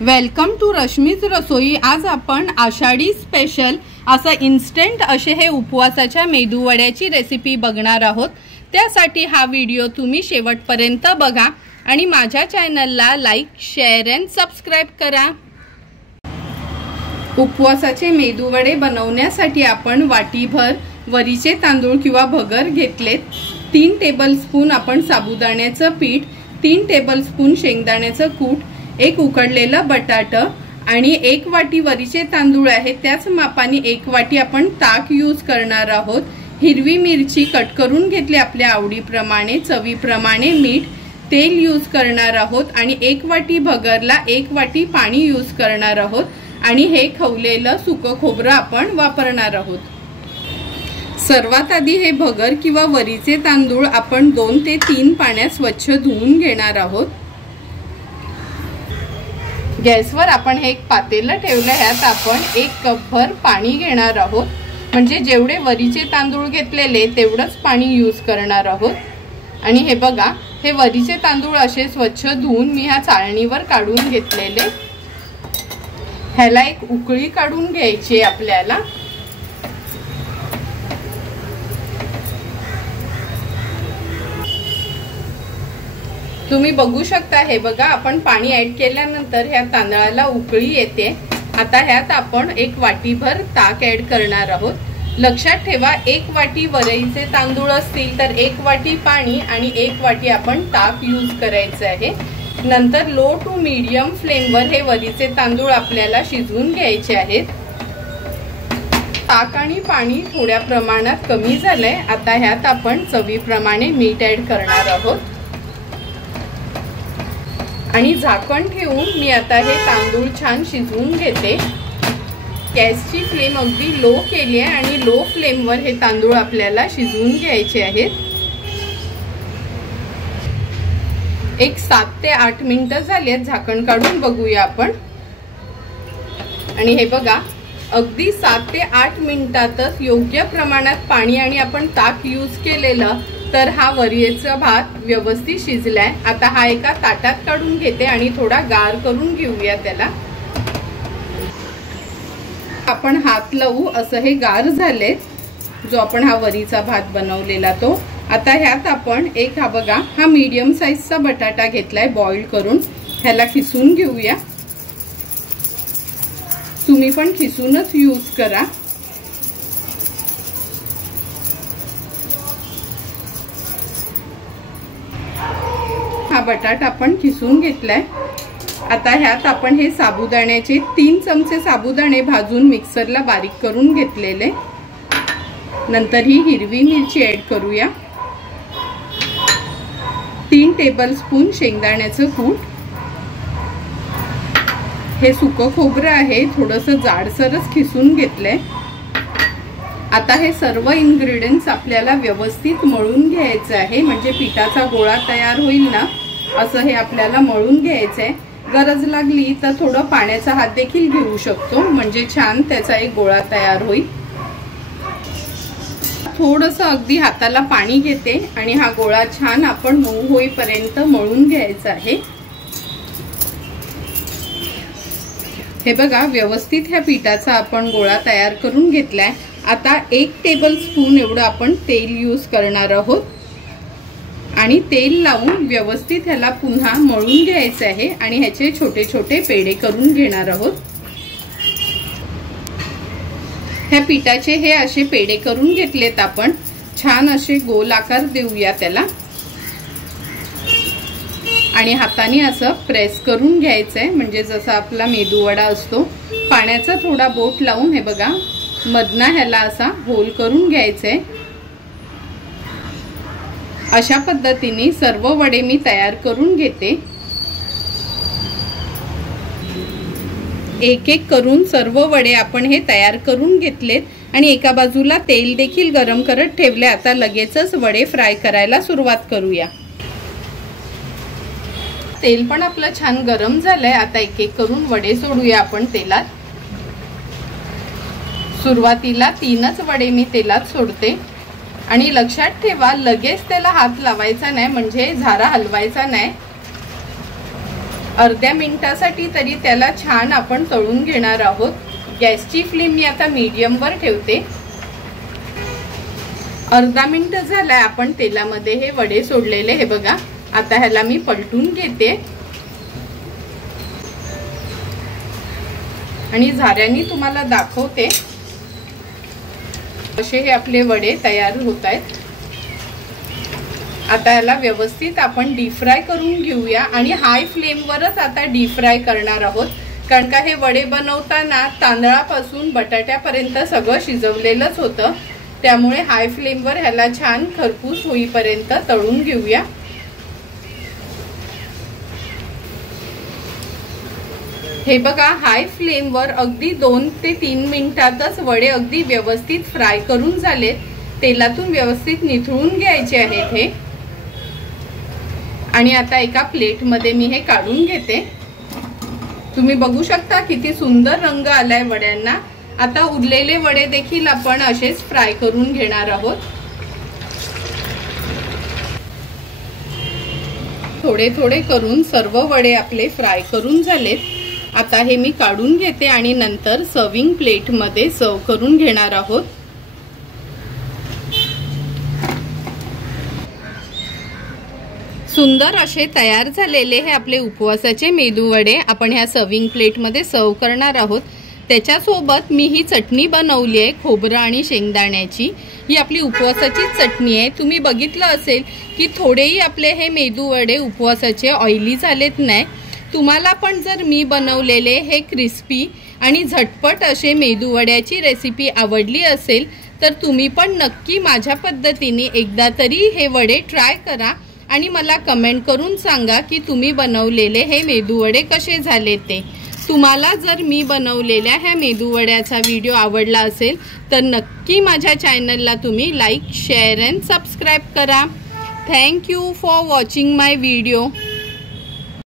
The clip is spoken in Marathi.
वेलकम टू रश्मीज रसोई। आज आपण आषाढी स्पेशल असं इन्स्टंट असे हे उपवासाच्या मेदूवड्याची रेसिपी बघणार आहोत। त्यासाठी हा व्हिडिओ तुम्ही शेवटपर्यंत बघा आणि माझ्या चॅनलला लाईक, शेअर अँड सबस्क्राइब करा। उपवासाचे मेदूवडे बनवण्यासाठी आपण वाटीभर वरीचे तांदूळ किंवा भगर घेतलेत। 3 टेबलस्पून आपण साबुदाण्याचं पीठ, 3 टेबलस्पून शेंगदाण्याचं कूट, 1 उकडलेला बटाटा आणि 1 वाटी वरीचे तांदूळ आहेत। त्याच मापाने 1 वाटी आपण ताक यूज करणार आहोत। हिरवी मिरची कट करून घेतली आपल्या आवडीप्रमाणे, चवीप्रमाणे मीठ, तेल यूज करणार आहोत आणि 1 वाटी भगरला 1 वाटी पाणी यूज करणार आहोत आणि हे खवलेलं सुकं खोबरं आपण वापरणार आहोत। सर्वात आधी हे भगर किंवा वरीचे तांदूळ आपण 2 ते 3 पाण्यात स्वच्छ धुवून घेणार आहोत। गॅसवर आपण हे एक पातेलं ठेवलं, ह्यात आपण 1 कपभर पाणी घेणार आहोत। म्हणजे जेवढे वरीचे तांदूळ घेतलेले तेवढंच पाणी यूज करणार आहोत। आणि हे बघा, हे वरीचे तांदूळ असे स्वच्छ धुवून मी ह्या चाळणीवर काढून घेतलेले। ह्याला एक उकळी काढून घ्यायची आपल्याला। तुम्ही बघू शकता, हे बघा आपण पाणी ऍड केल्यानंतर ह्या तांदळाला उकळी येते। आता ह्यात आपण 1 वाटीभर ताक ऍड करणार आहोत। लक्षात ठेवा, 1 वाटी वरीचे तांदूळ असतील तर 1 वाटी पाणी आणि 1 वाटी आपण ताक यूज करायचं आहे। नंतर लो टू मीडियम फ्लेमवर हे वरीचे तांदूळ आपल्याला शिजवून घ्यायचे आहेत। ताक आणि पाणी थोड्या प्रमाणात कमी झालंय। आता ह्यात आपण चवीप्रमाणे मीठ ऍड करणार आहोत आणि झाकण ठेवून मी आता हे तांदूळ छान शिजवून घेते। गॅसची फ्लेम अगदी लो केली आहे आणि लो फ्लेमवर हे तांदूळ आपल्याला शिजवून घ्यायचे आहेत। एक 7 ते 8 मिनिटं झाली आहेत। झाकण काढून बघूया आपण। आणि हे बघा, अगदी 7 ते 8 मिनिटातच योग्य प्रमाणात पाणी आणि आपण ताक यूज केलेलं, तर हा वरीचा भात व्यवस्थित शिजलाय। आता हा एका ताटात काढून घेते आणि थोडा गार करून घेऊया त्याला। आपण हात लावू असं हे गार झाले, जो आपण हा वरीचा भात बनवलेला तो। आता ह्यात आपण हा बघा, हा मीडियम साईजचा बटाटा घेतलाय बॉइल करून, ह्याला खिसून घेऊया। तुम्ही पण खिसूनच यूज करा। हा बटाटा आपण खिसून घेतलाय। आता ह्यात आपण हे साबुदाण्याचे 3 चमचे साबुदाणे भाजून मिक्सरला बारीक करून घेतलेले। नंतर ही हिरवी मिरची ऍड करूया, 3 टेबलस्पून शेंगदाण्याचं कूट, हे सुकं खोबरं आहे, थोडंसं जाडसरच खिसून घेतलंय। आता हे सर्व इन्ग्रेडियंट्स आपल्याला व्यवस्थित मळून घ्यायचं आहे, म्हणजे पिठाचा गोळा तयार होईल ना, असं हे आपल्याला मळून घ्यायचं आहे। गरज लागली तर थोडं पाण्याचा हात देखील घेऊ शकतो, म्हणजे छान त्याचा एक गोळा तयार होईल। थोडंसं अगदी हाताला पाणी घेते आणि हा गोळा छान आपण मऊ होईपर्यंत मळून घ्यायचा आहे। हे बघा, व्यवस्थित ह्या पिठाचा आपण गोळा तयार करून घेतलाय। आता 1 टेबलस्पून एवढं आपण तेल यूज करणार आहोत आणि तेल लावून व्यवस्थित ह्याला पुन्हा मळून घ्यायचं आहे आणि ह्याचे छोटे छोटे पेढे करून घेणार आहोत। ह्या पिठाचे हे असे पेढे करून घेतलेत आपण। छान असे गोल आकार देऊया त्याला आणि हाताने असं प्रेस करून घ्यायचंय, म्हणजे जसा आपला मेदूवडा असतो। पाण्याचा थोडा बोट लावून हे बघा, मधना ह्याला असा होल करून घ्यायचंय। अशा पद्धतीने सर्व वडे मी तयार करून घेते। एक एक करून सर्व वडे आपण हे तयार करून घेतलेत आणि एका बाजूला तेल देखील गरम करत ठेवले। आता लगेचच वडे फ्राय करायला सुरुवात करूया। तेल पण आपलं छान गरम झालंय। आता एक एक करून वडे सोडूया आपण तेलात। सुरुवातीला 3च वडे मी तेलात सोडते आणि लक्षात ठेवा, लगेच त्याला हात लावायचा नाही, म्हणजे झारा हलवायचा नाही। अर्ध्या मिनिटासाठी तरी त्याला छान आपण तळून घेणार आहोत। गॅसची फ्लेम मी आता मीडियमवर ठेवते। अर्धा मिनिट झालाय आपण तेलामध्ये हे वडे सोडलेले, हे बघा। आता ह्याला मी पलटून घेते आणि झाऱ्याने तुम्हाला दाखवते असे हे आपले वडे तयार होत आहेत। आता याला व्यवस्थित आपण डीप फ्राय करून घेऊया आणि हाय फ्लेमवरच आता डीप फ्राय करणार आहोत, कारण का हे वडे बनवताना तांदळापासून बटाट्यापर्यंत सगळं शिजवलेलंच होतं, त्यामुळे हाय फ्लेमवर ह्याला छान खरपूस होईपर्यंत तळून घेऊया। हे बघा, हाय फ्लेमवर अगदी 2 ते 3 मिनिटातच वडे अगदी व्यवस्थित फ्राय करून झालेत। तेलातून व्यवस्थित निथळून घ्यायचे आहेत हे। आणि आता एका प्लेटमध्ये मी हे काढून घेते। तुम्ही बघू शकता किती सुंदर रंग आलाय वड्यांना। आता उरलेले वडे देखील आपण असेच फ्राय करून घेणार आहोत। थोडे थोडे करून सर्व वडे आपले फ्राय करून झालेत। आता हे मी काढून घेते आणि नंतर सर्विंग प्लेटमध्ये सर्व करून घेणार आहोत। सुंदर असे तयार झालेले हे आपले उपवासाचे मेदू वडे आपण ह्या सर्विंग प्लेटमध्ये सर्व करणार आहोत। त्याच्यासोबत मी ही चटणी बनवली आहे खोबरं आणि शेंगदाण्याची। ही आपली उपवासाची चटणी आहे। तुम्ही बघितलं असेल की थोडेही आपले हे मेदू वडे उपवासाचे ऑइली झालेत नाही। तुम्हाला पण जर मी बनवलेले हे क्रिस्पी आणि झटपट असे मेदू वड्याची रेसिपी आवडली असेल तर तुम्ही पण नक्की माझ्या पद्धतीने एकदा तरी हे वडे ट्राय करा आणि मला कमेंट करून सांगा की तुम्ही बनवलेले हे मेदू वडे कसे झाले ते। तुम्हाला जर मी बनवलेल्या ह्या मेदू वड्याचा व्हिडिओ आवडला असेल तर नक्की माझ्या चॅनलला तुम्ही लाईक, शेअर अँड सबस्क्राईब करा। Thank you for watching my video.